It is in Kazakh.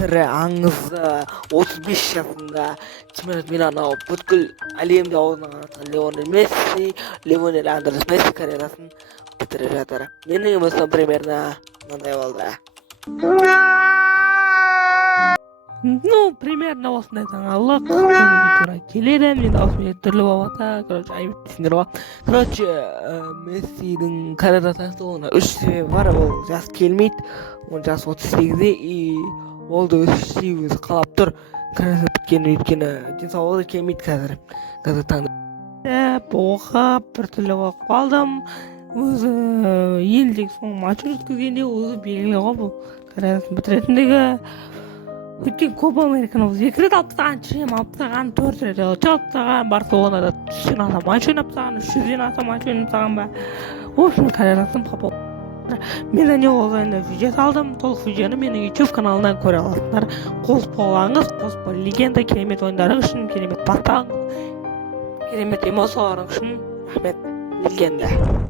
тірі аңызы 35 жасында чемпионат милан алып бүткіл әлемде аузына қаратқан Лионель Андрес Месси карьерасын бітіріп жатыр. Менің емесім примерно мынандай болды. Примерно осындай таңғалық тура келеді. Мен даусым түрлі болмаса, айтып түсіндіріп ал. Мессидің карьерасы аяқталуына 3 себебі бар. Ол жас келмейді. Ол жас 38-де и ол да өз ішінде қалап тұр. Карьерасы біткені өйткені денсаулығы келмейді қазір таңда. Оқып, біртүрлі болып қалдым. Өзі елдегі соң матч өткізгенде өзі белгілі ғой бұл карьерасын бітіретіндігі. Өткен Коpa Американы 2 рет алып тастаған, Чем алып тастаған, 4 рет алып тастаған, Барселонада 300-ден аса матч ойнап тастаған, 300-ден аса матч ойнап тастаған ба. В общем, карьерасын папа. Мен әне ол жайында видео салдым. Толық видеоны менің YouTube каналынан көре аласыздар. Қосып болғаныңыз, қосып легенда керемет ойындарың үшін, керемет бастарың, керемет эмоцияларың үшін рахмет. Легенда.